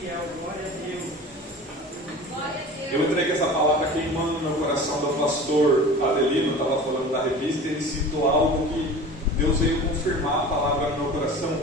fiel, glória a Deus. Eu entreguei essa palavra queimando no meu coração do pastor Adelino, estava falando da revista, e ele citou algo que Deus veio confirmar a palavra no meu coração.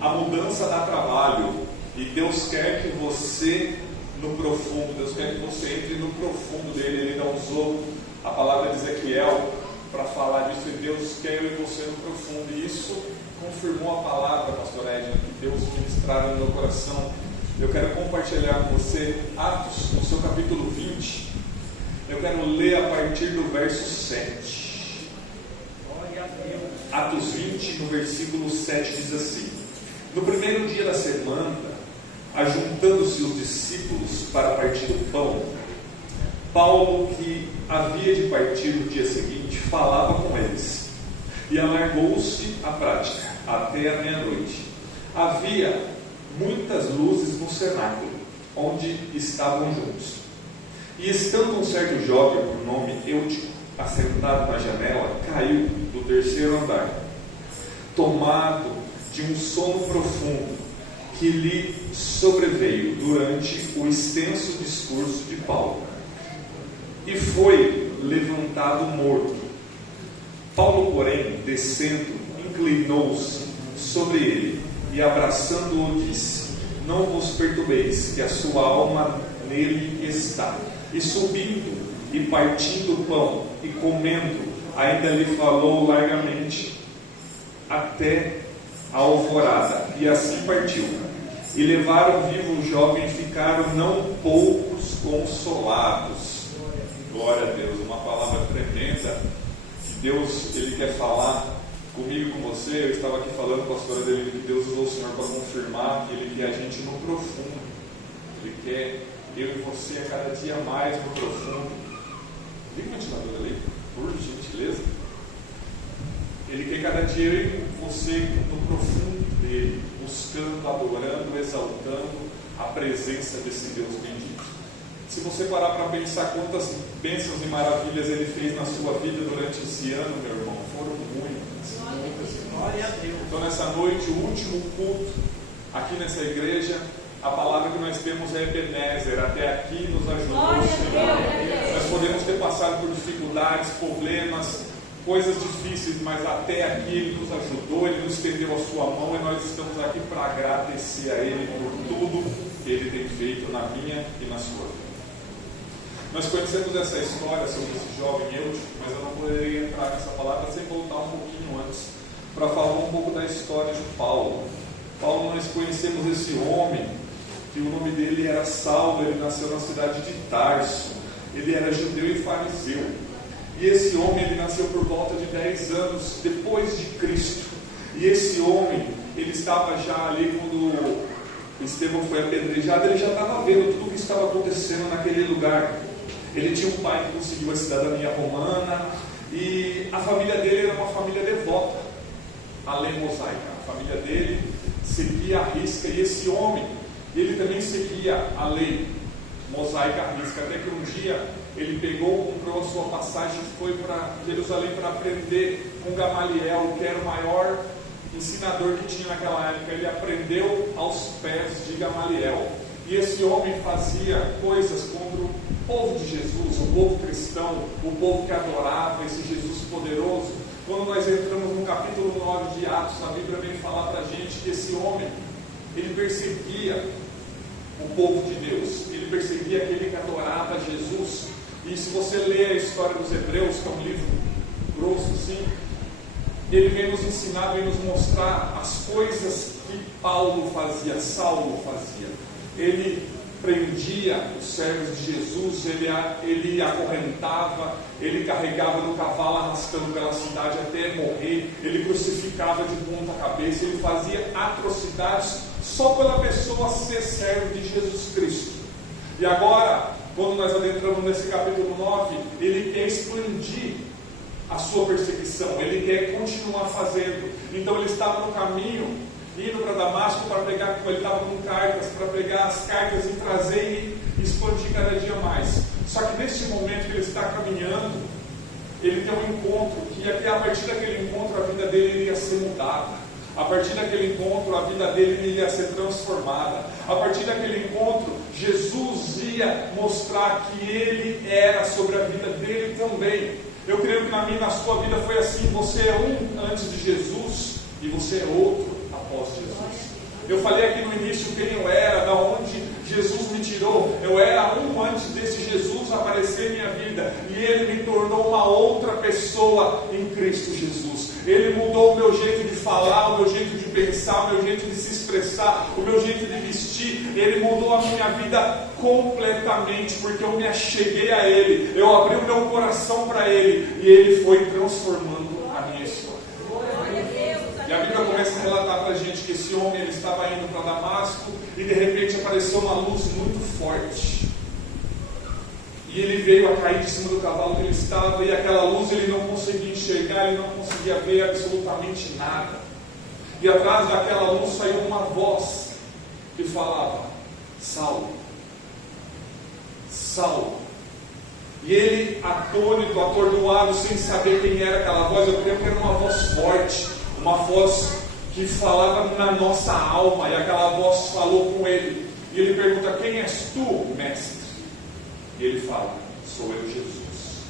A mudança dá trabalho, e Deus quer que você no profundo, Deus quer que você entre no profundo dele. Ele não usou a palavra de Ezequiel para falar disso, e Deus quer eu e você no profundo, e isso confirmou a palavra, pastor Edna, que Deus ministrava no meu coração. Eu quero compartilhar com você Atos, no seu capítulo 20. Eu quero ler a partir do verso 7. Glória a Deus. Atos 20, no versículo 7, diz assim: No primeiro dia da semana, ajuntando-se os discípulos para partir o pão, Paulo, que havia de partir no dia seguinte, falava com eles, e alargou-se a prática até a meia-noite. Havia muitas luzes no cenáculo, onde estavam juntos. E estando um certo jovem, por nome Eutico, assentado na janela, caiu do terceiro andar, tomado de um sono profundo que lhe sobreveio durante o extenso discurso de Paulo, e foi levantado morto. Paulo, porém, descendo, inclinou-se sobre ele e, abraçando-o, disse: Não vos perturbeis, que a sua alma nele está. E subindo e partindo o pão e comendo, ainda lhe falou largamente até a alvorada, e assim partiu. E levaram vivo o jovem, e ficaram não poucos consolados. Glória a Deus, uma palavra tremenda que Deus, Ele quer falar comigo e com você. Eu estava aqui falando com a pastora dele que Deus usou o Senhor para confirmar que Ele quer a gente no profundo. Ele quer eu e você a cada dia mais no profundo. Liga o ventilador ali, por gentileza. Ele quer cada dia eu e você no profundo dele, buscando, adorando, exaltando a presença desse Deus bendito. Se você parar para pensar quantas bênçãos e maravilhas Ele fez na sua vida durante esse ano, meu irmão, foram muitas. Glória a Deus. Então, nessa noite, o último culto aqui nessa igreja, a palavra que nós temos é Ebenezer. Até aqui nos ajudou o Senhor. Nós podemos ter passado por dificuldades, problemas, coisas difíceis, mas até aqui Ele nos ajudou, Ele nos estendeu a sua mão, e nós estamos aqui para agradecer a Ele por tudo que Ele tem feito na minha e na sua vida. Nós conhecemos essa história sobre esse jovem Eutico, mas eu não poderia entrar nessa palavra sem voltar um pouquinho antes, para falar um pouco da história de Paulo. Paulo, nós conhecemos esse homem, que o nome dele era Saulo. Ele nasceu na cidade de Tarso. Ele era judeu e fariseu. E esse homem, ele nasceu por volta de 10 anos depois de Cristo. E esse homem, ele estava já ali quando Estevão foi apedrejado. Ele já estava vendo tudo o que estava acontecendo naquele lugar. Ele tinha um pai que conseguiu a cidadania romana, e a família dele era uma família devota à lei mosaica. A família dele seguia a risca, e esse homem, ele também seguia a lei mosaica à risca, até que um dia ele comprou a sua passagem e foi para Jerusalém para aprender com Gamaliel, que era o maior ensinador que tinha naquela época. Ele aprendeu aos pés de Gamaliel, e esse homem fazia coisas contra o povo de Jesus, o povo cristão, o povo que adorava esse Jesus poderoso. Quando nós entramos no capítulo 9 de Atos, a Bíblia vem falar para a gente que esse homem, ele perseguia o povo de Deus, ele perseguia aquele que adorava Jesus. E se você ler a história dos Hebreus, que é um livro grosso assim, ele vem nos ensinar, vem nos mostrar as coisas que Paulo fazia, Saulo fazia. Ele prendia os servos de Jesus, ele acorrentava, ele carregava no cavalo arrastando pela cidade até morrer, ele crucificava de ponta cabeça, ele fazia atrocidades só pela pessoa ser servo de Jesus Cristo. E agora, quando nós adentramos nesse capítulo 9, ele quer expandir a sua perseguição, ele quer continuar fazendo. Então ele estava no caminho, indo para Damasco para pegar, ele estava com cartas, para pegar as cartas e trazer e expandir cada dia mais. Só que neste momento que ele está caminhando, ele tem um encontro, que até a partir daquele encontro a vida dele iria ser mudada. A partir daquele encontro, a vida dele ia ser transformada. A partir daquele encontro, Jesus ia mostrar que ele era sobre a vida dele também. Eu creio que na minha e na sua vida foi assim. Você é um antes de Jesus e você é outro após Jesus. Eu falei aqui no início quem eu era, da onde Jesus me tirou. Eu era um antes desse Jesus aparecer em minha vida. E Ele me tornou uma outra pessoa em Cristo Jesus. Ele mudou o meu jeito de falar, o meu jeito de pensar, o meu jeito de se expressar, o meu jeito de vestir. Ele mudou a minha vida completamente, porque eu me acheguei a Ele. Eu abri o meu coração para Ele. E Ele foi transformando a minha história. E a Bíblia começa a relatar para a gente que esse homem ele estava indo para Damasco e de repente apareceu uma luz muito forte. E ele veio a cair de cima do cavalo que ele estava e aquela luz ele não conseguia enxergar, ele não conseguia ver absolutamente nada. E atrás daquela luz saiu uma voz que falava: Saulo, Saulo. E ele, atônito, atordoado, sem saber quem era aquela voz, eu creio que era uma voz forte, uma voz que falava na nossa alma, e aquela voz falou com ele. E ele pergunta: quem és tu, mestre? E ele fala: sou eu, Jesus.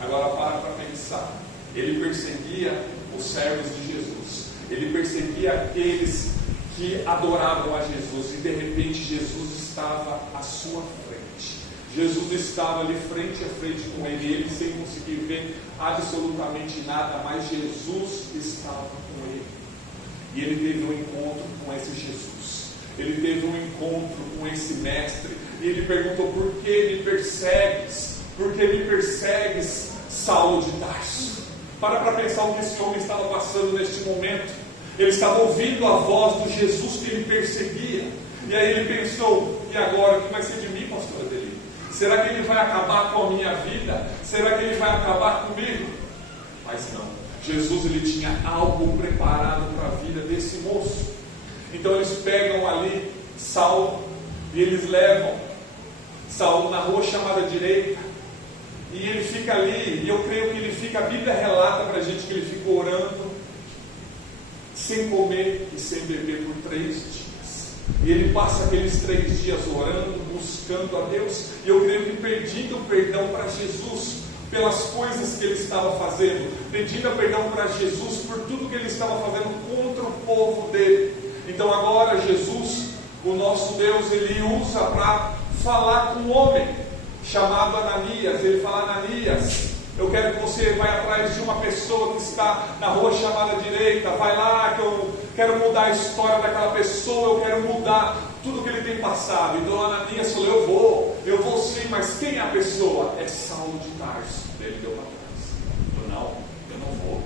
Agora para pensar. Ele perseguia os servos de Jesus. Ele perseguia aqueles que adoravam a Jesus. E de repente Jesus estava à sua frente. Jesus estava ali frente a frente com ele. Ele sem conseguir ver absolutamente nada, mas Jesus estava com ele. E ele teve um encontro com esse Jesus. Ele teve um encontro com esse mestre. E ele perguntou: por que me persegues? Por que me persegues, Saulo de Tarso? Para pensar o que esse homem estava passando neste momento. Ele estava ouvindo a voz do Jesus que ele perseguia. E aí ele pensou: e agora, o que vai ser de mim, pastor Adelino? Será que ele vai acabar com a minha vida? Será que ele vai acabar comigo? Mas não. Jesus ele tinha algo preparado para a vida desse moço. Então eles pegam ali Saulo e eles levam Saulo na rua chamada Direita. E ele fica ali, e eu creio que ele fica, a Bíblia relata para a gente que ele ficou orando, sem comer e sem beber por 3 dias. E ele passa aqueles 3 dias orando, buscando a Deus, e eu creio que pedindo perdão para Jesus, pelas coisas que ele estava fazendo, pedindo perdão para Jesus por tudo que ele estava fazendo contra o povo dele. Então agora Jesus, o nosso Deus, ele usa para falar com um homem chamado Ananias. Ele fala: Ananias, eu quero que você vá atrás de uma pessoa que está na rua chamada Direita. Vai lá que eu quero mudar a história daquela pessoa, eu quero mudar tudo que ele tem passado. Então Ananias falou: eu vou sim, mas quem é a pessoa? É Saulo de Tarso. Ele deu para trás. Não, eu não vou,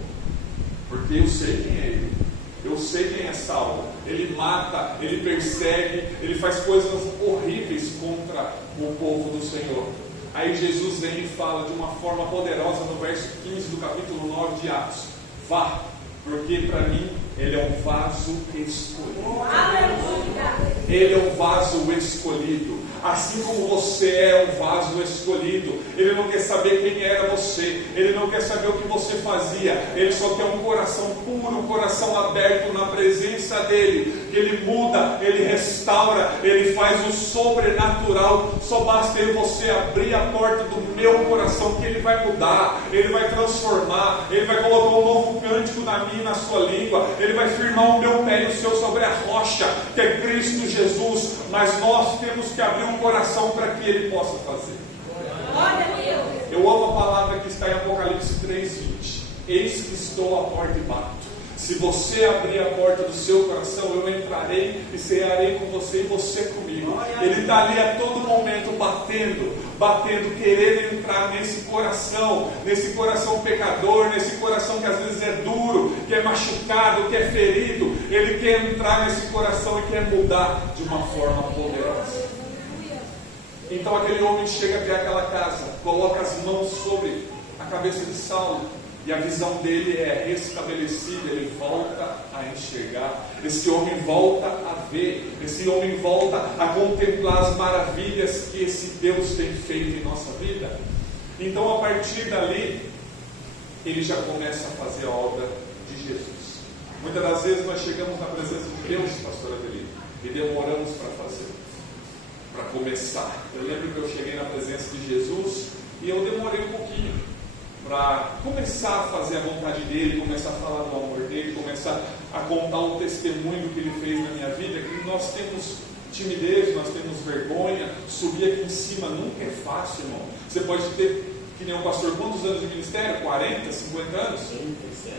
porque eu sei quem é ele. Eu sei quem é Saulo. Ele mata, ele persegue, ele faz coisas horríveis contra o povo do Senhor. Aí Jesus vem e fala de uma forma poderosa no verso 15 do capítulo 9 de Atos: vá, porque para mim ele é um vaso escolhido. Aleluia! Ele é um vaso escolhido. Assim como você é um vaso escolhido. Ele não quer saber quem era você. Ele não quer saber o que você fazia. Ele só quer um coração puro, um coração aberto na presença dele. Ele muda, ele restaura, ele faz o sobrenatural. Só basta você abrir a porta do meu coração que ele vai mudar, ele vai transformar, ele vai colocar um novo cântico na minha e na sua língua. Ele vai firmar o meu pé e o seu sobre a rocha, que é Cristo Jesus. Mas nós temos que abrir um coração para que ele possa fazer. Eu amo a palavra que está em Apocalipse 3:20. Eis que estou à porta e bato. Se você abrir a porta do seu coração, eu entrarei e cearei com você e você comigo. Ele está ali a todo momento batendo, querendo entrar nesse coração pecador, nesse coração que às vezes é duro, que é machucado, que é ferido. Ele quer entrar nesse coração e quer mudar de uma forma poderosa. Então aquele homem chega até aquela casa, coloca as mãos sobre a cabeça de Saulo, e a visão dele é restabelecida, ele volta a enxergar, esse homem volta a ver, esse homem volta a contemplar as maravilhas que esse Deus tem feito em nossa vida. Então a partir dali, ele já começa a fazer a obra de Jesus. Muitas das vezes nós chegamos na presença de Deus, pastora Adelina, e demoramos para fazer, para começar. Eu lembro que eu cheguei na presença de Jesus e eu demorei um pouquinho para começar a fazer a vontade dele, começar a falar do amor dele, começar a contar o testemunho que ele fez na minha vida, que nós temos timidez, nós temos vergonha, subir aqui em cima nunca é fácil, irmão. Você pode ter, que nem um pastor, quantos anos de ministério? 40, 50 anos? 37.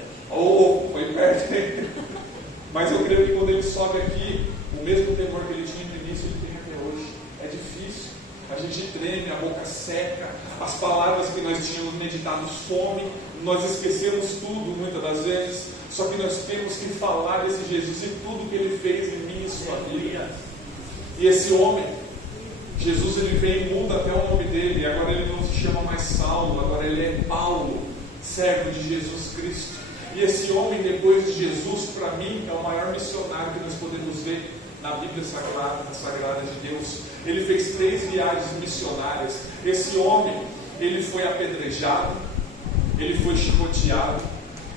Foi perto, hein? Mas eu creio que quando ele sobe aqui, o mesmo temor que ele tinha no início, ele tem até hoje. É difícil. A gente treme, a boca seca, as palavras que nós tínhamos meditado somem, nós esquecemos tudo muitas das vezes, só que nós temos que falar desse Jesus e tudo que ele fez em mim e sua vida. E esse homem, Jesus, ele vem e muda até o nome dele, agora ele não se chama mais Saulo, agora ele é Paulo, servo de Jesus Cristo. E esse homem, depois de Jesus, para mim, é o maior missionário que nós podemos ver na Bíblia Sagrada de Deus. Ele fez 3 viagens missionárias. Esse homem, ele foi apedrejado, ele foi chicoteado.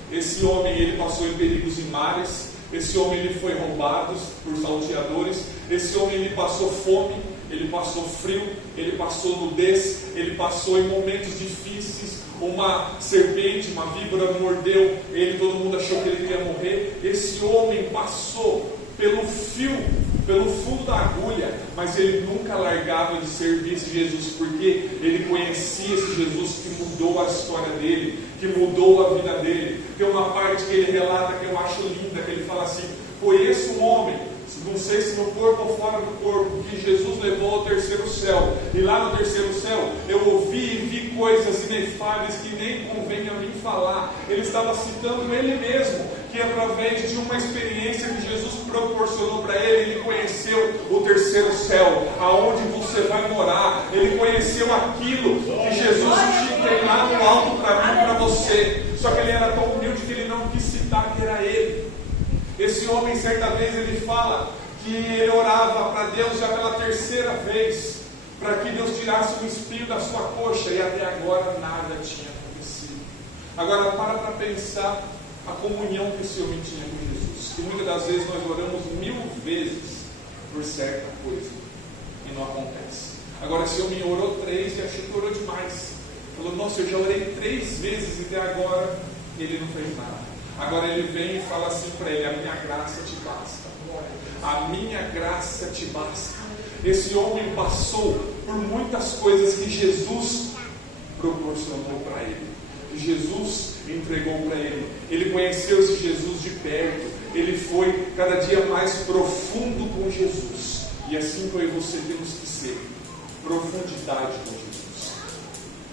Esse homem, ele passou em perigos em mares. Esse homem, ele foi roubado por salteadores. Esse homem, ele passou fome, ele passou frio, ele passou nudez, ele passou em momentos difíceis. Uma serpente, uma víbora mordeu ele, todo mundo achou que ele ia morrer. Esse homem passou pelo fio, pelo fundo da agulha, mas ele nunca largava de servir esse Jesus, porque ele conhecia esse Jesus que mudou a história dele, que mudou a vida dele. Tem uma parte que ele relata que eu acho linda, que ele fala assim: conheço um homem, não sei se no corpo ou fora do corpo, que Jesus levou ao terceiro céu, e lá no terceiro céu eu ouvi e vi coisas inefáveis que nem convém a mim falar. Ele estava citando ele mesmo, que através de uma experiência que Jesus proporcionou para ele, ele conheceu o terceiro céu, aonde você vai morar. Ele conheceu aquilo que Jesus tem lá no alto para mim e para você, só que ele era tão humilde que ele não quis citar que era ele. Esse homem, certa vez, ele fala que ele orava para Deus já pela 3ª vez, para que Deus tirasse um espinho da sua coxa, e até agora nada tinha acontecido. Agora para pensar a comunhão que esse homem tinha com Jesus, que muitas das vezes nós oramos 1000 vezes por certa coisa e não acontece. Agora esse homem orou 3 e achou que orou demais. Falou: nossa, eu já orei 3 vezes e até agora ele não fez nada. Agora ele vem e fala assim para ele: a minha graça te basta. A minha graça te basta. Esse homem passou por muitas coisas que Jesus proporcionou para ele, que Jesus entregou para ele. Ele conheceu esse Jesus de perto. Ele foi cada dia mais profundo com Jesus. E assim eu e você temos que ser. Profundidade com Jesus.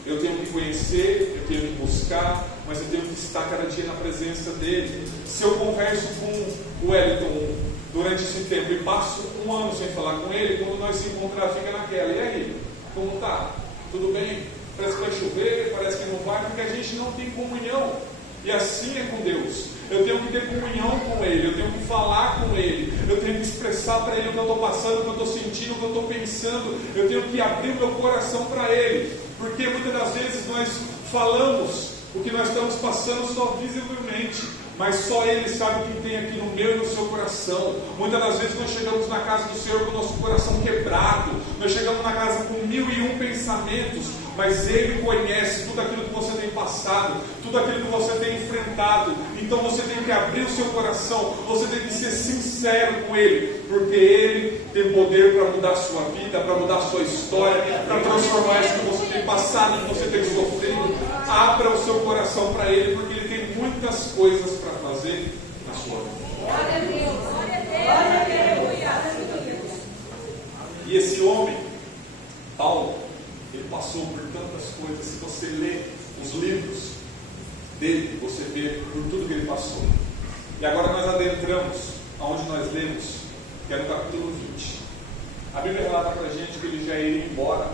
Eu tenho que conhecer, eu tenho que buscar, mas eu tenho que estar cada dia na presença dele. Se eu converso com o Wellington durante esse tempo e passo 1 ano sem falar com ele, quando nós se encontrar fica naquela: e aí, como tá? Tudo bem? Parece que vai chover, parece que não vai, porque a gente não tem comunhão. E assim é com Deus. Eu tenho que ter comunhão com Ele, eu tenho que falar com Ele, eu tenho que expressar para Ele o que eu estou passando, o que eu estou sentindo, o que eu estou pensando. Eu tenho que abrir o meu coração para Ele, porque muitas das vezes nós falamos o que nós estamos passando só visivelmente, mas só Ele sabe o que tem aqui no meu e no seu coração. Muitas das vezes nós chegamos na casa do Senhor com o nosso coração quebrado, nós chegamos na casa com 1001 pensamentos, mas Ele conhece tudo aquilo que você tem passado, tudo aquilo que você tem enfrentado. Então você tem que abrir o seu coração, você tem que ser sincero com Ele, porque Ele tem poder para mudar a sua vida, para mudar a sua história, para transformar isso que você tem passado, que você tem sofrido. Abra o seu coração para Ele, porque Ele tem muitas coisas para fazer na sua vida. Glória a Deus, glória a Deus. E esse homem, Paulo, ele passou por tantas coisas. Se você lê os livros dele, você vê por tudo que ele passou. E agora nós adentramos aonde nós lemos, que é no capítulo 20. A Bíblia relata para a gente que ele já iria embora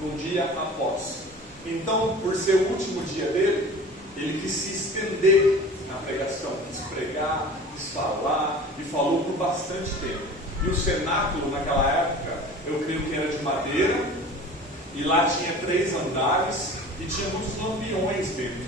num dia após. Então, por ser o último dia dele, ele quis se estender na pregação, quis pregar, quis falar, e falou por bastante tempo. E o cenáculo naquela época, eu creio que era de madeira, e lá tinha 3 andares, e tinha muitos lampiões dentro,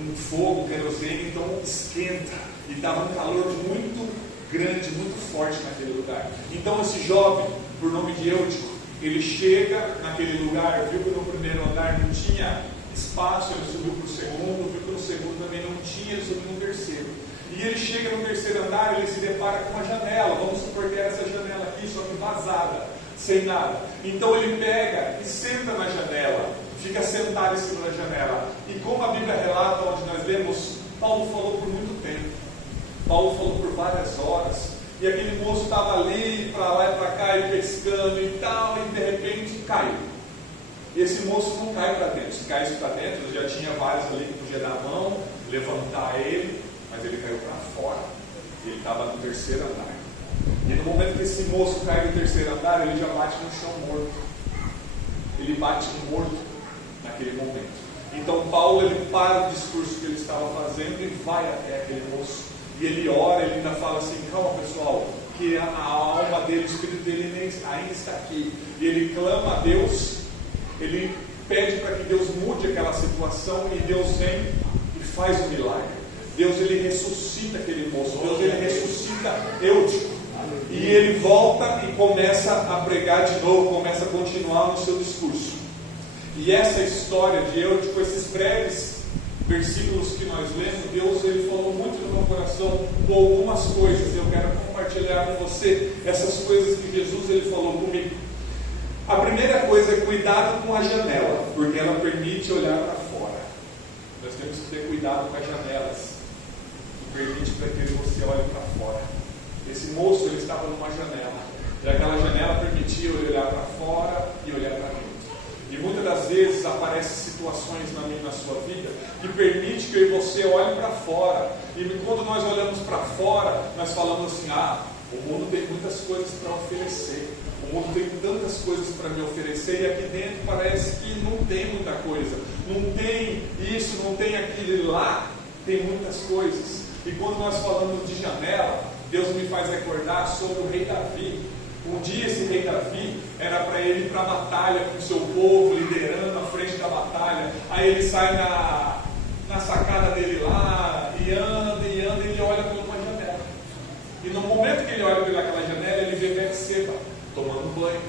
um fogo, querosene, então esquenta. E estava um calor muito grande, muito forte naquele lugar. Então esse jovem, por nome de Eutico, ele chega naquele lugar, viu que no primeiro andar não tinha espaço, ele subiu para o segundo, viu que no segundo também não tinha, ele subiu no terceiro. E ele chega no terceiro andar, ele se depara com uma janela, vamos supor que era essa janela aqui, só que vazada, sem nada. Então ele pega e senta na janela, fica sentado em cima da janela. E como a Bíblia relata, onde nós lemos, Paulo falou por muito tempo. Paulo falou por várias horas. E aquele moço estava ali, para lá e para cá, e pescando e tal, e de repente caiu. E esse moço não cai para dentro. Se caísse para dentro, já tinha vários ali que podia dar a mão, levantar ele, mas ele caiu para fora. E ele estava no terceiro andar. E no momento que esse moço cai no terceiro andar, ele já bate no chão morto. Ele bate morto naquele momento. Então Paulo, ele para o discurso que ele estava fazendo e vai até aquele moço. E ele ora, ele ainda fala assim: calma pessoal, que a alma dele, o espírito dele ainda está aqui. E ele clama a Deus, ele pede para que Deus mude aquela situação, e Deus vem e faz o milagre. Deus, ele ressuscita aquele moço, Deus, ele ressuscita Eutico. E ele volta e começa a pregar de novo, começa a continuar no seu discurso. E essa história de Eutico, esses breves versículos que nós lemos, Deus, ele falou muito no meu coração com algumas coisas. Eu quero compartilhar com você essas coisas que Jesus, ele falou comigo. A primeira coisa é cuidado com a janela, porque ela permite olhar para fora. Nós temos que ter cuidado com as janelas, que permite para que você olhe para fora. Esse moço, ele estava numa janela, e aquela janela permitia ele olhar para fora e olhar para dentro. E muitas das vezes aparecem situações na minha e na sua vida que permite que eu e você olhe para fora. E quando nós olhamos para fora, nós falamos assim: ah, o mundo tem muitas coisas para oferecer. O mundo tem tantas coisas para me oferecer, e aqui dentro parece que não tem muita coisa. Não tem isso, não tem aquilo, lá tem muitas coisas. E quando nós falamos de janela, Deus me faz recordar sobre o rei Davi. Um dia esse rei Davi era para ele ir para a batalha com o seu povo, liderando à frente da batalha. Aí ele sai na sacada dele lá, e anda, e ele olha por uma janela. E no momento que ele olha pelaquela janela, ele vê Betseba tomando banho.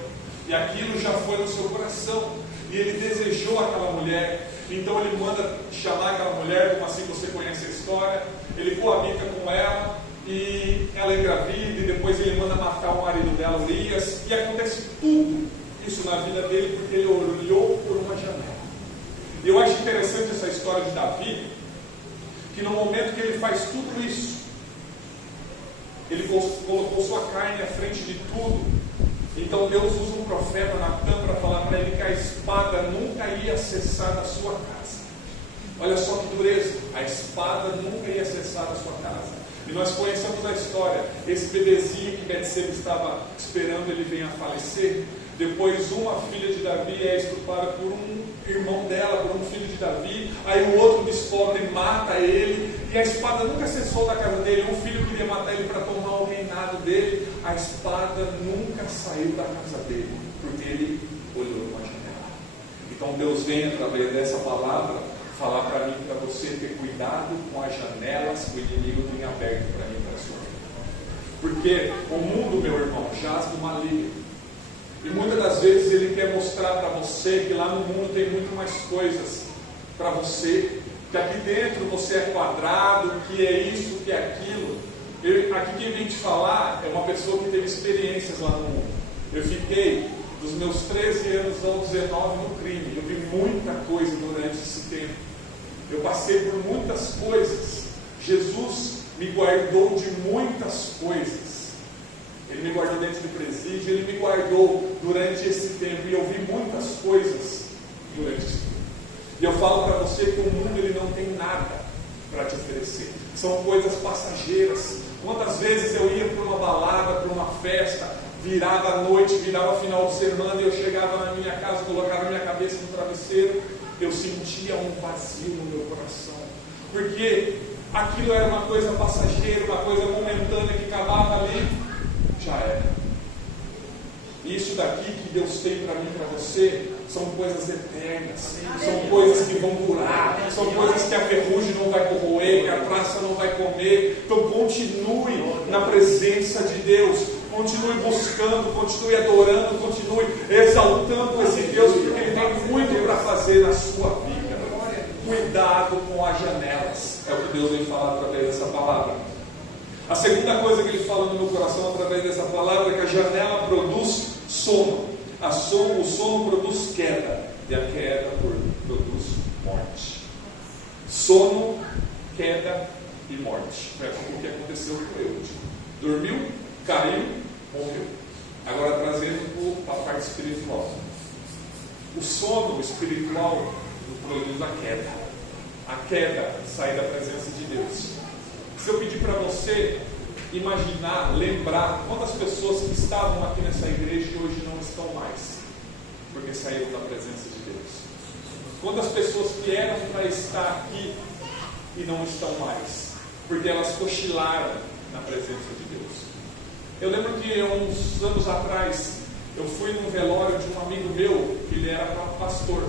E aquilo já foi no seu coração. E ele desejou aquela mulher. Então ele manda chamar aquela mulher, como assim você conhece a história. Ele coabita com ela, e ela engravida, e depois ele manda matar o marido dela, Urias, e acontece tudo isso na vida dele porque ele olhou por uma janela. Eu acho interessante essa história de Davi, que no momento que ele faz tudo isso, ele colocou sua carne à frente de tudo. Então Deus usa um profeta, Natan, para falar para ele que a espada nunca ia cessar da sua casa. Olha só que dureza, a espada nunca ia cessar da sua casa. E nós conhecemos a história. Esse bebezinho que Betseba estava esperando, ele vem a falecer. Depois uma filha de Davi é estuprada por um irmão dela, por um filho de Davi. Aí o outro descobre e mata ele. E a espada nunca cessou da casa dele. Um filho queria matar ele para tomar o reinado dele. A espada nunca saiu da casa dele, porque ele olhou uma janela. Então Deus vem através dessa palavra falar para mim e para você ter cuidado com as janelas que o inimigo tem aberto para mim e para a sua vida. Porque o mundo, meu irmão, jaz do maligno. E muitas das vezes ele quer mostrar para você que lá no mundo tem muito mais coisas para você, que aqui dentro você é quadrado, que é isso, que é aquilo. Aqui quem vem te falar é uma pessoa que teve experiências lá no mundo. Eu fiquei dos meus 13 anos aos 19 no crime. Eu vi muita coisa durante esse tempo. Eu passei por muitas coisas. Jesus me guardou de muitas coisas. Ele me guardou dentro do presídio, ele me guardou durante esse tempo. E eu vi muitas coisas durante esse tempo. E eu falo para você que o mundo ele não tem nada para te oferecer. São coisas passageiras. Quantas vezes eu ia para uma balada, para uma festa, virava a noite, virava final de semana, e eu chegava na minha casa, colocava minha cabeça no travesseiro, eu sentia um vazio no meu coração, porque aquilo era uma coisa passageira, uma coisa momentânea que acabava ali, já era. E isso daqui que Deus tem para mim e para você são coisas eternas, são coisas que vão durar, são coisas que a ferrugem não vai corroer, que a traça não vai comer. Então continue na presença de Deus, continue buscando, continue adorando, continue exaltando esse Deus, porque Ele tem muito para fazer na sua vida. Cuidado com as janelas, é o que Deus vem falar através dessa palavra. A segunda coisa que Ele fala no meu coração através dessa palavra é que a janela produz sono. O sono produz queda, e a queda produz morte. Sono, queda e morte. Foi o que aconteceu com eu. Dormiu, caiu, morreu. Agora trazendo para a parte espiritual. O sono espiritual produz a queda. A queda sai da presença de Deus. Se eu pedir para você imaginar, lembrar quantas pessoas que estavam aqui nessa igreja e hoje não estão mais, porque saíram da presença de Deus. Quantas pessoas que eram para estar aqui e não estão mais, porque elas cochilaram na presença de Deus. Eu lembro que uns anos atrás eu fui num velório de um amigo meu, que ele era pastor,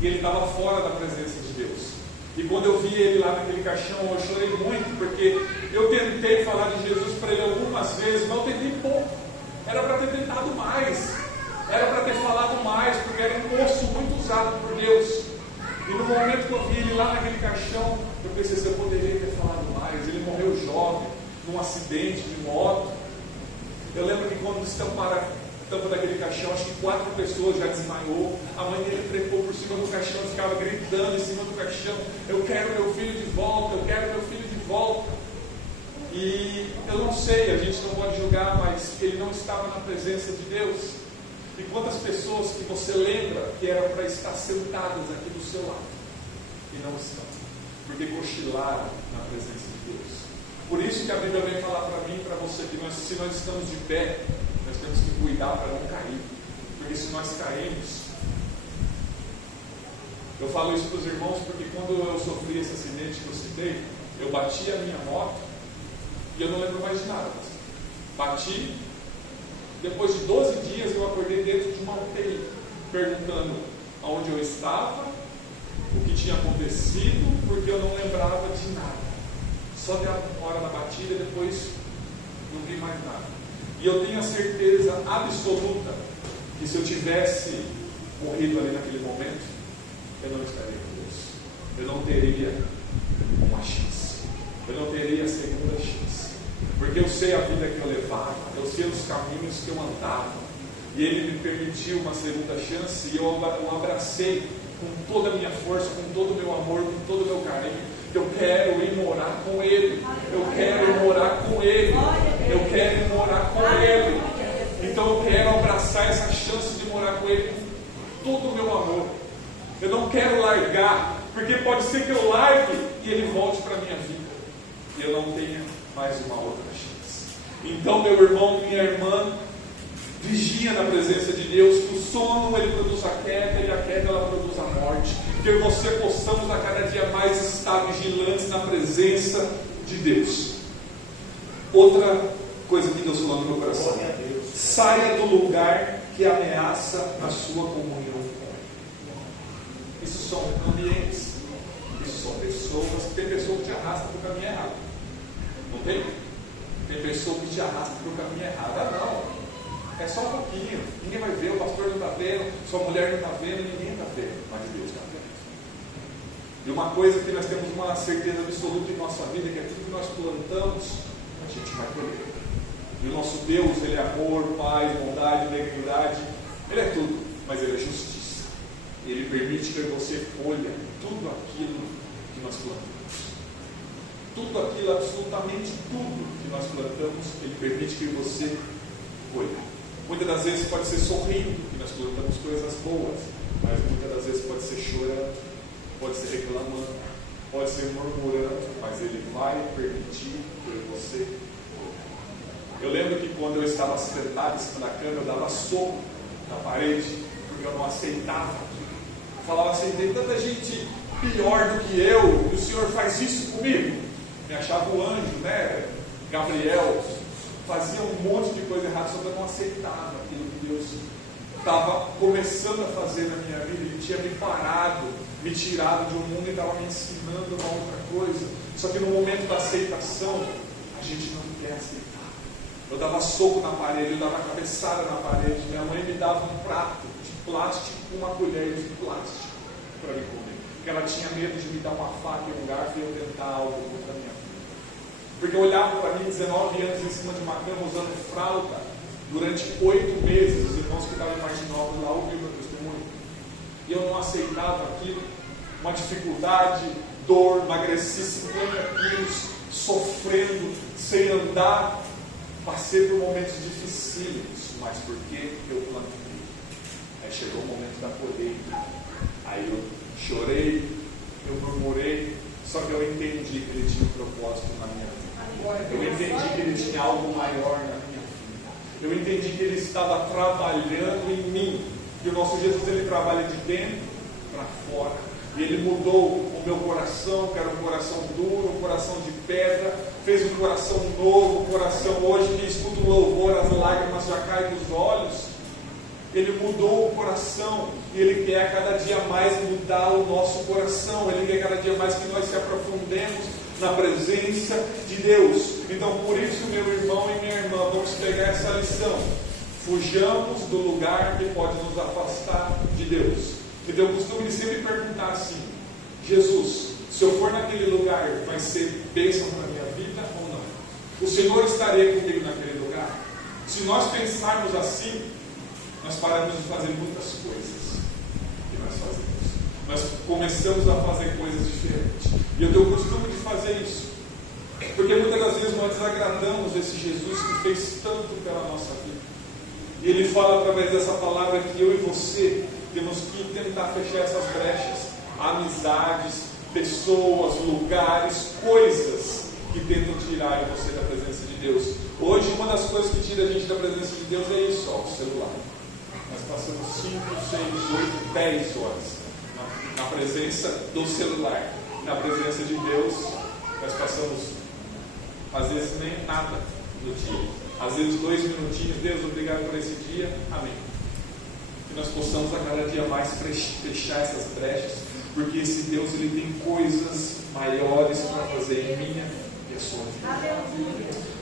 e ele estava fora da presença de Deus. E quando eu vi ele lá naquele caixão, eu chorei muito, porque eu tentei falar de Jesus para ele algumas vezes, mas eu tentei pouco. Era para ter tentado mais, era para ter falado mais, porque era um poço muito usado por Deus. E no momento que eu vi ele lá naquele caixão, eu pensei assim, eu poderia ter falado mais. Ele morreu jovem, num acidente de moto. Eu lembro que quando estamparam a tampa daquele caixão, acho que 4 pessoas já desmaiou. A mãe dele trepou por cima do caixão e ficava gritando em cima do caixão: eu quero meu filho de volta, eu quero meu filho de volta. E eu não sei, a gente não pode julgar, mas ele não estava na presença de Deus. E quantas pessoas que você lembra que eram para estar sentadas aqui do seu lado e não estão, porque cochilaram na presença de Deus. Por isso que a Bíblia vem falar para mim e para você que se nós estamos de pé, nós temos que cuidar para não cair, porque se nós cairmos, eu falo isso para os irmãos porque quando eu sofri esse acidente que eu citei, eu bati a minha moto e eu não lembro mais de nada. Bati, depois de 12 dias eu acordei dentro de uma UTI, perguntando aonde eu estava, o que tinha acontecido, porque eu não lembrava de nada. Só deu a hora da batida e depois não vi mais nada. E eu tenho a certeza absoluta que se eu tivesse morrido ali naquele momento, eu não estaria com Deus. Eu não teria uma chance. Eu não teria a segunda chance. Porque eu sei a vida que eu levava, eu sei os caminhos que eu andava. E Ele me permitiu uma segunda chance e eu o abracei com toda a minha força, com todo o meu amor, com todo o meu carinho. Eu quero ir morar com Ele. Eu quero ir morar com Ele. Eu quero ir morar com Ele. Então eu quero abraçar essa chance de morar com Ele com todo o meu amor. Eu não quero largar, porque pode ser que eu largue e Ele volte para a minha vida e eu não tenha mais uma outra chance. Então, meu irmão, minha irmã, vigia na presença de Deus, que o sono ele produz a queda e a queda ela produz a morte. Que você possamos a cada dia mais estar vigilantes na presença de Deus. Outra coisa que Deus falou no meu coração: saia do lugar que ameaça a sua comunhão com Ele. Isso são ambientes, isso são pessoas. Tem pessoa que te arrasta para o caminho errado, não tem? Tem pessoa que te arrasta para o caminho errado. Ah, não, é só um pouquinho, ninguém vai ver, o pastor não está vendo, sua mulher não está vendo, ninguém está vendo, mas Deus está vendo. E uma coisa que nós temos uma certeza absoluta em nossa vida, que é tudo que nós plantamos, a gente vai colher. E o nosso Deus, Ele é amor, paz, bondade, benignidade, Ele é tudo, mas Ele é justiça. Ele permite que você colha tudo aquilo que nós plantamos. Tudo aquilo, absolutamente tudo que nós plantamos, Ele permite que você colha. Muitas das vezes pode ser sorrindo, que nós plantamos coisas boas, mas muitas das vezes pode ser chorando, pode ser reclamando, pode ser murmurando, mas Ele vai permitir que você colha. Eu lembro que quando eu estava sentado em cima da cama, eu dava soco na parede, porque eu não aceitava aquilo. Eu falava assim: tem tanta gente pior do que eu, e o Senhor faz isso comigo. Me achava o anjo, né? Gabriel. Fazia um monte de coisa errada, só que eu não aceitava aquilo que Deus estava começando a fazer na minha vida. Ele tinha me parado, me tirado de um mundo e estava me ensinando uma outra coisa. Só que no momento da aceitação, a gente não quer aceitar. Eu dava soco na parede, eu dava cabeçada na parede. Minha mãe me dava um prato de plástico, uma colher de plástico para me comer. Porque ela tinha medo de me dar uma faca e um garfo e eu tentar algo contra a minha vida. Porque eu olhava para mim, 19 anos, em cima de uma cama, usando fralda, durante 8 meses. Os irmãos que estavam em Martinópolis lá ouviram meu testemunho. E eu não aceitava aquilo. Uma dificuldade, dor, emagreci 50 quilos, sofrendo, sem andar. Passei por momentos dificílimos, mas porque eu plantei. Aí chegou o momento da colheita. Aí eu chorei, eu murmurei, só que eu entendi que ele tinha um propósito na minha vida. Eu entendi que ele tinha algo maior na minha vida. Eu entendi que ele estava trabalhando em mim. E o nosso Jesus, ele trabalha de dentro para fora. E ele mudou o meu coração, que era um coração duro, um coração de pedra, fez um coração novo, um coração hoje que escuta o louvor, as lágrimas já caem dos olhos. Ele mudou o coração e Ele quer cada dia mais mudar o nosso coração. Ele quer cada dia mais que nós se aprofundemos na presença de Deus. Então, por isso, meu irmão e minha irmã, vamos pegar essa lição. Fujamos do lugar que pode nos afastar de Deus. Então, eu costumo sempre perguntar assim: Jesus, se eu for naquele lugar, vai ser bênção para a minha vida ou não? O Senhor estaria comigo naquele lugar? Se nós pensarmos assim, nós paramos de fazer muitas coisas que nós fazemos. Nós começamos a fazer coisas diferentes. E eu tenho o costume de fazer isso. Porque muitas das vezes nós desagradamos esse Jesus que fez tanto pela nossa vida. E Ele fala através dessa palavra que eu e você temos que tentar fechar essas brechas. Amizades, pessoas, lugares, coisas que tentam tirar você da presença de Deus. Hoje uma das coisas que tira a gente da presença de Deus é isso, ó, o celular. Nós passamos 5, 6, 8, 10 horas na presença do celular. Na presença de Deus, nós passamos, às vezes, nem nada no dia. Às vezes, 2 minutinhos. Deus, obrigado por esse dia. Amém. Que nós possamos a cada dia mais fechar essas brechas, porque esse Deus, Ele tem coisas maiores para fazer em minha e a sua vida.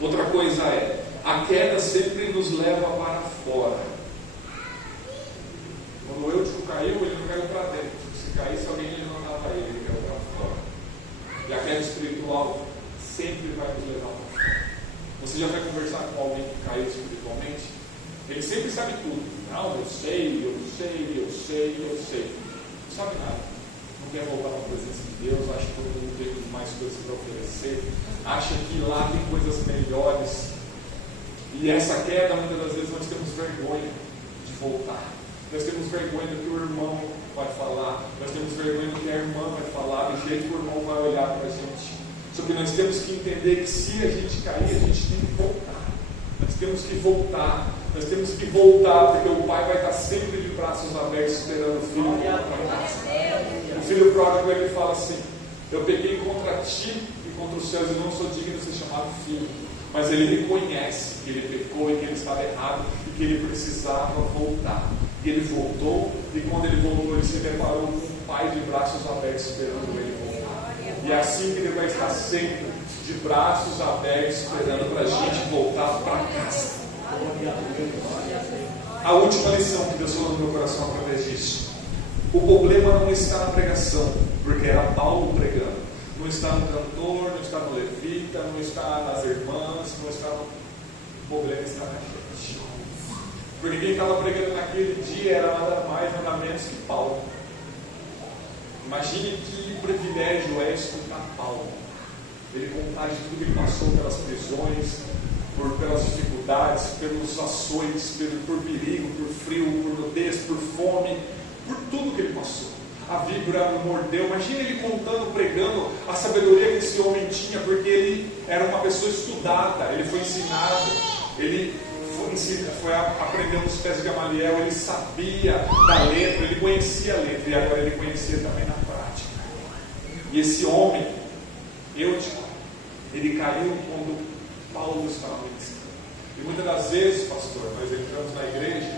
Outra coisa é, a queda sempre nos leva para fora. Quando o Eutico caiu, ele não caiu para dentro. Se caísse alguém, ele não dava ele caiu para fora. E a queda espiritual sempre vai nos levar para fora. Você já vai conversar com alguém que caiu espiritualmente? Ele sempre sabe tudo. Não, eu sei. Não sabe nada. Não quer voltar para a presença de Deus, acha que todo mundo tem mais coisas para oferecer, acha que lá tem coisas melhores. E essa queda, muitas das vezes, nós temos vergonha de voltar. Nós temos vergonha do que o irmão vai falar, nós temos vergonha do que a irmã vai falar, do jeito que o irmão vai olhar para a gente. Só que nós temos que entender que se a gente cair, a gente tem que voltar. Nós temos que voltar. Nós temos que voltar, porque o pai vai estar sempre de braços abertos esperando o filho voltar para casa. O filho pródigo, ele fala assim: eu pequei contra ti e contra os céus, e não sou digno de ser chamado filho. Mas ele reconhece que ele pecou e que ele estava errado e que ele precisava voltar. E ele voltou, e quando ele voltou, ele se deparou com um pai de braços abertos esperando ele voltar. E é assim que ele vai estar sempre de braços abertos esperando para a gente voltar para casa. A última lição que Deus falou no meu coração através disso: o problema não está na pregação, porque era Paulo pregando. Não está no cantor, não está no levita, não está nas irmãs, não está no... O problema está na gente. Porque quem estava pregando naquele dia era nada mais, nada menos que Paulo. Imagine que privilégio é escutar Paulo. Ele contar de tudo que ele passou pelas prisões, pelas dificuldades, pelos açoites, por perigo, por frio, por nudez, por fome, por tudo que ele passou. A víbora mordeu. Imagina ele contando, pregando a sabedoria que esse homem tinha, porque ele era uma pessoa estudada, ele foi ensinado, ele foi aprender nos pés de Gamaliel, ele sabia da letra, ele conhecia a letra, e agora ele conhecia também na prática. E esse homem, Eutico, ele caiu quando Paulo estava ensinando. E muitas das vezes, pastor, nós entramos na igreja,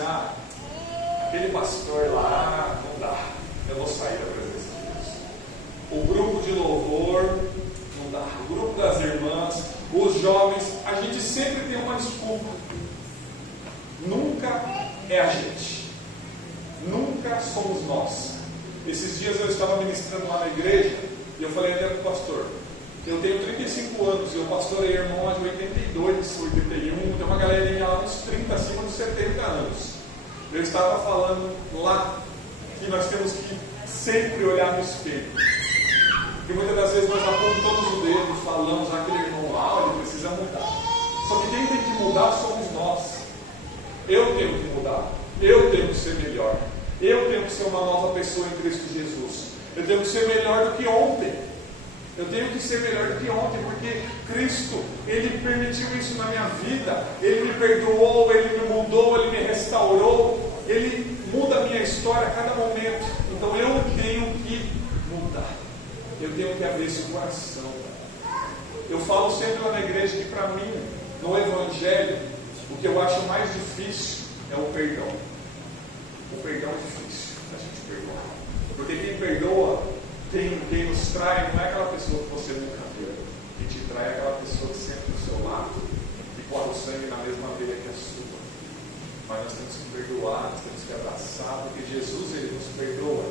assim, aquele pastor lá, não dá, eu vou sair da presença de Deus. O grupo de louvor, não dá. O grupo das irmãs, os jovens, a gente sempre tem uma desculpa. Nunca é a gente. Nunca somos nós. Esses dias eu estava ministrando lá na igreja e eu falei até para o pastor, eu tenho 35 anos e eu pastorei irmão de 82, 81, tem uma galerinha lá uns 30, acima dos 70 anos. Eu estava falando lá que nós temos que sempre olhar no espelho. Porque muitas das vezes nós apontamos o dedo, falamos, aquele irmão lá, ele precisa mudar. Só que quem tem que mudar somos nós. Eu tenho que mudar. Eu tenho que ser melhor. Eu tenho que ser uma nova pessoa em Cristo Jesus. Eu tenho que ser melhor do que ontem. Eu tenho que ser melhor do que ontem, porque Cristo, Ele permitiu isso na minha vida. Ele me perdoou, Ele me mudou, Ele me restaurou. Ele muda a minha história a cada momento. Então eu tenho que mudar. Eu tenho que abrir esse coração. Eu falo sempre lá na igreja que para mim, no Evangelho, o que eu acho mais difícil é o perdão. O perdão é difícil, a gente perdoar. Porque quem perdoa, quem nos trai, não é aquela pessoa que você nunca viu. Quem te trai é aquela pessoa que sempre do seu lado, que corre o sangue na mesma veia que a sua. Mas nós temos que perdoar, nós temos que abraçar, porque Jesus, Ele nos perdoa.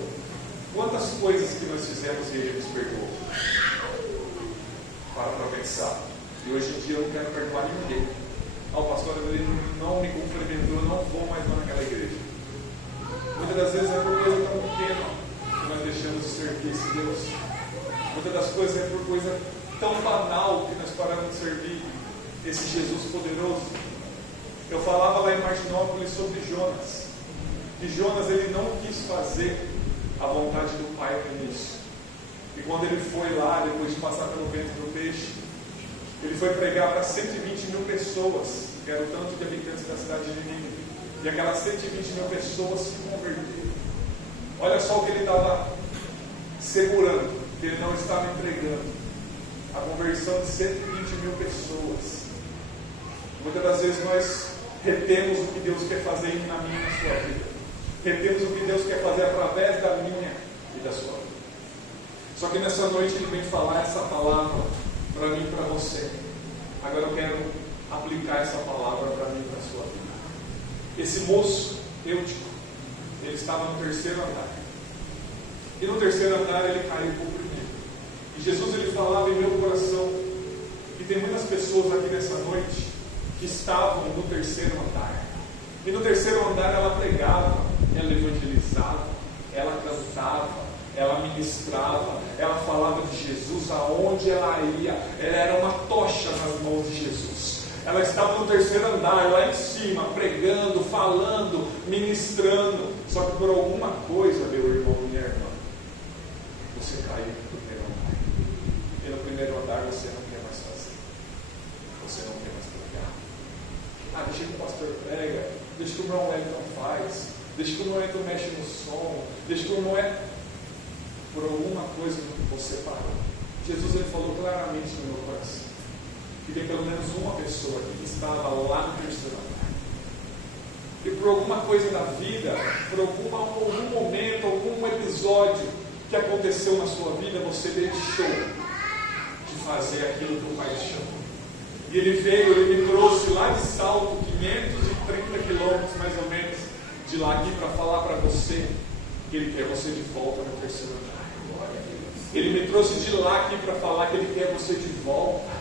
Quantas coisas que nós fizemos e Ele nos perdoou? Para pensar. E hoje em dia eu não quero perdoar ninguém. O pastor ele não me cumprimentou, eu não vou mais lá naquela igreja. Muitas das vezes é por coisa tão pequena que nós deixamos de servir esse Deus. Muitas das coisas é por coisa tão banal que nós paramos de servir esse Jesus poderoso. Eu falava lá em Martinópolis sobre Jonas. Que Jonas ele não quis fazer a vontade do Pai no início. E quando ele foi lá, depois de passar pelo ventre do peixe, ele foi pregar para 120 mil pessoas, que era o tanto de habitantes da cidade de Nínive. E aquelas 120 mil pessoas se converteram. Olha só o que ele estava segurando, que ele não estava entregando. A conversão de 120 mil pessoas. Muitas das vezes nós retemos o que Deus quer fazer em na minha e na sua vida. Retemos o que Deus quer fazer através da minha e da sua vida. Só que nessa noite Ele vem falar essa palavra para mim e para você. Agora eu quero aplicar essa palavra para mim e para a sua vida. Esse moço, Eutico, ele estava no terceiro andar. E no terceiro andar ele caiu por primeiro. E Jesus ele falava em meu coração que tem muitas pessoas aqui nessa noite que estavam no terceiro andar. E no terceiro andar ela pregava, ela evangelizava, ela cantava, ela ministrava, ela falava de Jesus aonde ela ia. Ela era uma tocha nas mãos de Jesus. Ela estava no terceiro andar, lá em cima, pregando, falando, ministrando. Só que por alguma coisa, meu irmão e minha irmã, você caiu no primeiro andar. E no primeiro andar você não quer mais fazer. Você não quer mais pregar. Deixa que o pastor prega, deixa que o irmão Wellington faz, deixa que o irmão Wellington mexe no som, deixa que o irmão por alguma coisa você parou. Jesus ele falou claramente no meu coração que tem pelo menos uma pessoa que estava lá no terceiro andar. E por alguma coisa da vida, por algum momento, algum episódio que aconteceu na sua vida, você deixou de fazer aquilo que o Pai te chamou. E ele veio, ele me trouxe lá de Salto, 530 quilômetros mais ou menos, de lá aqui para falar para você que ele quer você de volta no terceiro andar. Ele me trouxe de lá aqui para falar que ele quer você de volta.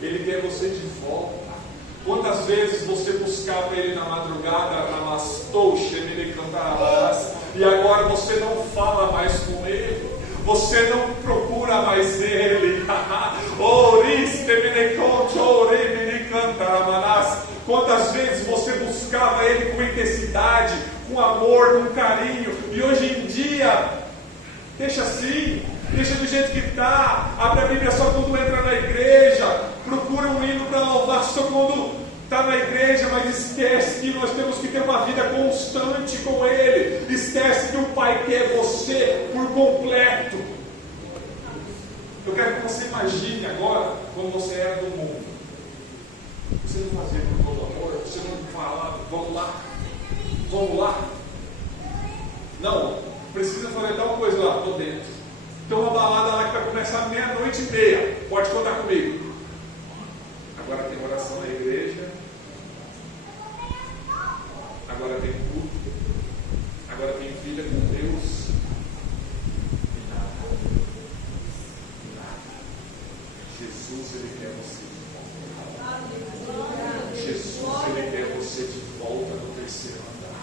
Ele quer você de volta. Quantas vezes você buscava ele na madrugada, e agora você não fala mais com ele, você não procura mais ele. Quantas vezes você buscava ele com intensidade, com amor, com carinho, e hoje em dia deixa assim, deixa do jeito que está. Abre a Bíblia só quando entra na igreja, procura um hino para louvar só quando está na igreja, mas esquece que nós temos que ter uma vida constante com Ele. Esquece que o Pai quer você por completo. Eu quero que você imagine agora quando você era do mundo. Você não fazia por todo amor, você não falava, vamos lá, Vamos lá? Não, precisa fazer tal coisa lá, estou dentro. Tem uma balada lá que vai começar 00:30, pode contar comigo. Agora tem oração na igreja. Agora tem culto. Agora tem vida com Deus. E nada. Jesus, Ele quer você de volta. Jesus, Ele quer você de volta no terceiro andar.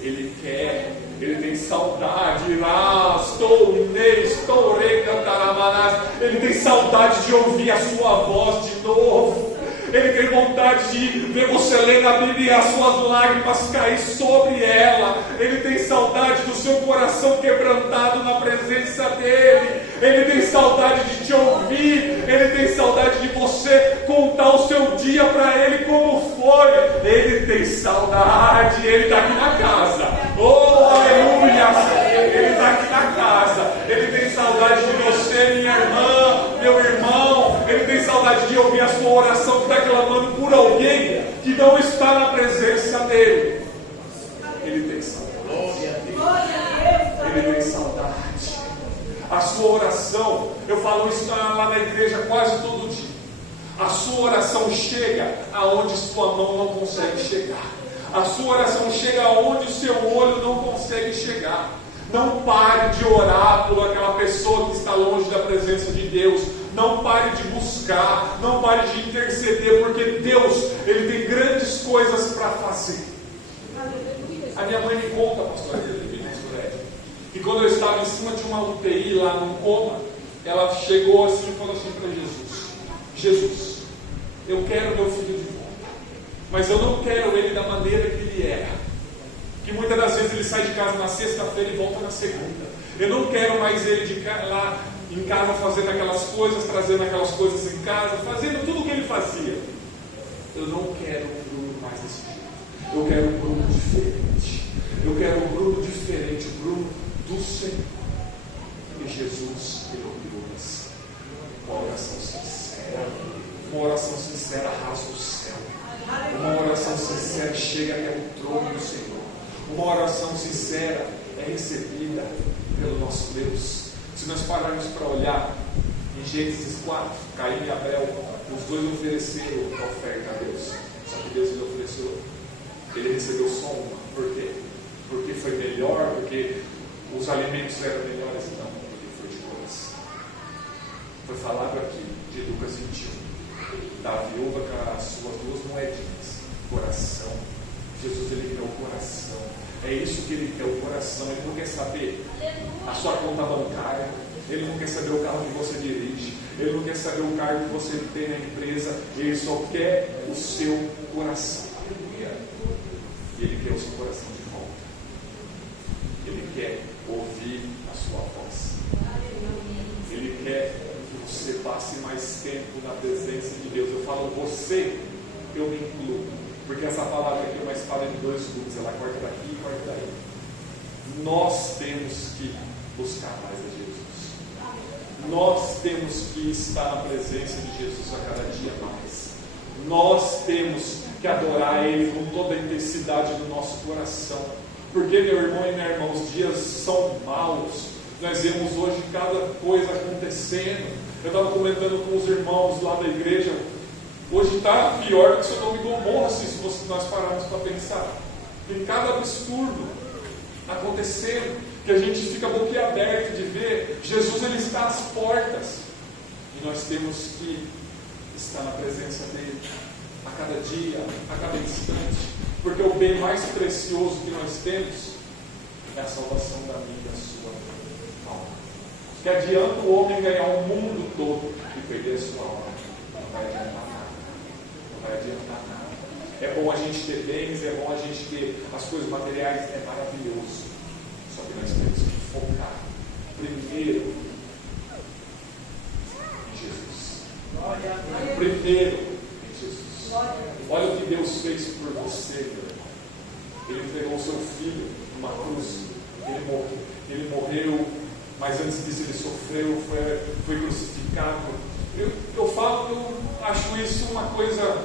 Ele tem saudade. Ele tem saudade de ouvir a sua voz de novo. Ele tem vontade de ver você lendo a Bíblia e as suas lágrimas cair sobre ela. Ele tem saudade do seu coração quebrantado na presença dEle. Ele tem saudade de te ouvir. Ele tem saudade de você contar o seu dia para Ele como foi. Ele tem saudade. Ele está aqui na casa. Oh, aleluia! Ele está aqui na casa. Ele tem saudade de você, minha irmã, meu irmão. Ele tem saudade de ouvir a sua oração que está clamando por alguém que não está na presença dEle. Ele tem saudade. Ele tem saudade. A sua oração, eu falo isso lá na igreja quase todo dia. A sua oração chega aonde sua mão não consegue chegar. A sua oração chega aonde o seu olho não consegue chegar. Não pare de orar por aquela pessoa que está longe da presença de Deus. Não pare de buscar. Não pare de interceder, porque Deus, Ele tem grandes coisas para fazer. A minha mãe me conta, pastor Edson, que quando eu estava em cima de uma UTI lá num coma, ela chegou assim e falou assim para Jesus: Jesus, eu quero meu filho de volta, mas eu não quero ele da maneira que ele era. Que muitas das vezes ele sai de casa na sexta-feira e volta na segunda. Eu não quero mais ele lá em casa fazendo aquelas coisas, trazendo aquelas coisas em casa, fazendo tudo o que ele fazia. Eu não quero um Bruno mais desse jeito. Eu quero um Bruno diferente. Eu quero um Bruno diferente, o Bruno do Senhor. E Jesus, Ele ouviu isso. Uma oração sincera. Uma oração sincera rasga o céu. Uma oração sincera chega até o trono do Senhor. Uma oração sincera é recebida pelo nosso Deus. Se nós pararmos para olhar em Gênesis 4, Caim e Abel, os dois ofereceram a oferta a Deus. Só que Deus lhe ofereceu, ele recebeu só uma. Por quê? Porque foi melhor, porque os alimentos eram melhores, não, porque foi de coração. Foi falado aqui de Lucas 21, da viúva com as suas 2 moedinhas. Coração. Jesus, Ele quer o coração. É isso que Ele quer, o coração. Ele não quer saber a sua conta bancária. Ele não quer saber o carro que você dirige. Ele não quer saber o cargo que você tem na empresa. Ele só quer o seu coração. E Ele quer o seu coração de volta. Ele quer ouvir a sua voz. Ele quer que você passe mais tempo na presença de Deus. Eu falo você, eu me incluo. Porque essa palavra aqui é uma espada de 2 gumes. Ela corta daqui e corta daí. Nós temos que buscar mais a Jesus. Nós temos que estar na presença de Jesus a cada dia mais. Nós temos que adorar Ele com toda a intensidade do nosso coração. Porque, meu irmão e minha irmã, os dias são maus. Nós vemos hoje cada coisa acontecendo. Eu estava comentando com os irmãos lá da igreja. Hoje está pior do que Sodoma e Gomorra, se nós pararmos para pensar. Tem cada absurdo acontecendo, que a gente fica boquiaberto de ver. Jesus, Ele está às portas. E nós temos que estar na presença dEle a cada dia, a cada instante. Porque o bem mais precioso que nós temos é a salvação da minha e da sua alma. Que adianta o homem ganhar o mundo todo e perder a sua alma? Não vai adiantar nada. Não vai adiantar nada. É bom a gente ter bens, é bom a gente ter as coisas materiais, é maravilhoso. Só que nós temos que focar primeiro em Jesus. Primeiro em Jesus. Olha o que Deus fez por você, meu irmão. Ele entregou o seu filho numa cruz. Ele morreu, mas antes disso ele sofreu, foi crucificado. Eu acho isso uma coisa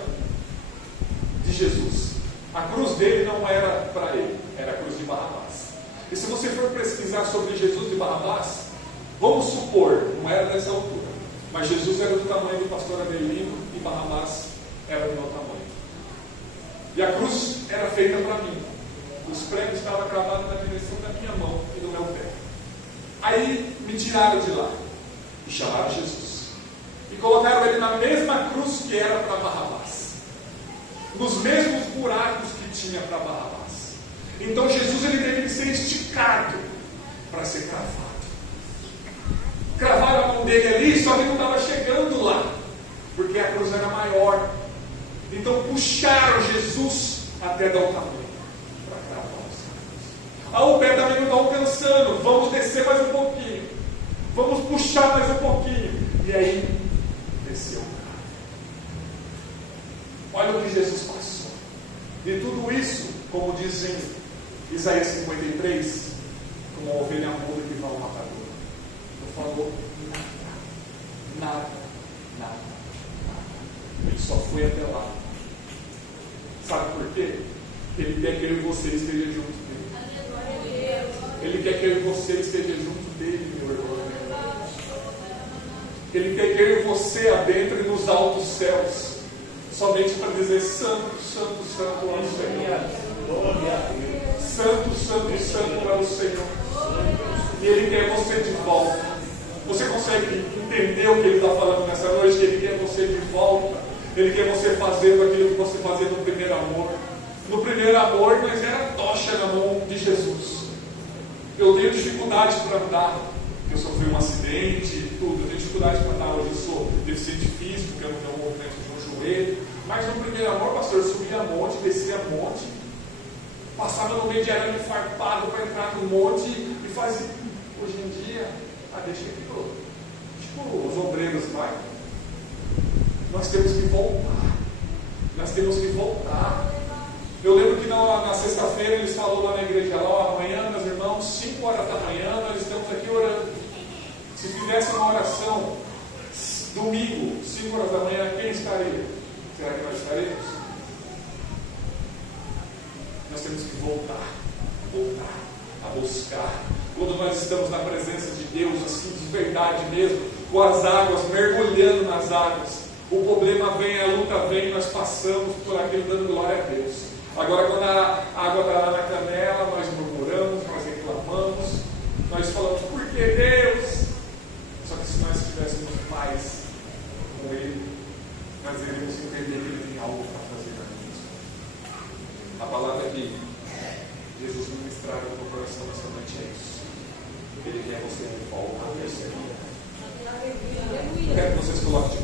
de Jesus. A cruz dele não era para ele, era a cruz de Barrabás. E se você for pesquisar sobre Jesus de Barrabás, vamos supor, não era dessa altura, mas Jesus era do tamanho do pastor Adelino e Barrabás era do meu tamanho. E a cruz era feita para mim. Os pregos estavam cravados na direção da minha mão e do meu pé. Aí me tiraram de lá e chamaram Jesus. E colocaram ele na mesma cruz que era para Barrabás. Nos mesmos buracos que tinha para Barrabás. Então Jesus ele teve que ser esticado para ser cravado. Cravaram a mão dele ali, só que não estava chegando lá, porque a cruz era maior. Então puxaram Jesus até dar o tamanho para cravar os cravos. O pé também não está alcançando, vamos descer mais um pouquinho, vamos puxar mais um pouquinho, e aí desceu o cravo. Olha o que Jesus passou. E tudo isso, como diz em Isaías 53, como uma ovelha muda que vai ao matador. Não falou nada. Ele só foi até lá. Sabe por quê? Ele quer que eu e você esteja junto dele. Ele quer que eu e você esteja junto dele, meu irmão. Ele quer que eu e você adentre nos altos céus, somente para dizer santo, santo, santo é o Senhor. Santo, santo, santo é o Senhor. E Ele quer você de volta. Você consegue entender o que Ele está falando nessa noite? Ele quer você de volta. Ele quer você fazendo aquilo que você fazia no primeiro amor. No primeiro amor, nós era tocha na mão de Jesus. Eu tenho dificuldade para andar. Eu sofri um acidente e tudo. Eu tenho dificuldade para andar. Hoje eu sou deficiente físico, porque eu não tenho um movimento de um joelho. Mas no primeiro amor, pastor, eu subia monte, descia monte. Passava no meio de arame farpado para entrar no monte e fazia. Hoje em dia, deixa aquilo. Tipo, os obreiros vai. Nós temos que voltar. Nós temos que voltar. Eu lembro que na sexta-feira eles falaram lá na igreja, lá amanhã, meus irmãos, 5 horas da manhã, nós estamos aqui orando. Se fizesse uma oração domingo, 5 horas da manhã, quem estaria? Será que nós estaremos? Nós temos que voltar a buscar. Quando nós estamos na presença de Deus, assim, de verdade mesmo, com as águas, mergulhando nas águas, o problema vem, a luta vem, nós passamos por aquilo dando glória a Deus. Agora, quando a água está lá na canela, nós murmuramos, nós reclamamos, nós falamos, por que Deus? Só que se nós estivéssemos paz com Ele, nós iríamos entender que Ele tem algo para fazer na gente. A palavra que Jesus ministrar no meu coração nessa noite é isso. Ele quer você de volta. Eu quero que vocês coloquem de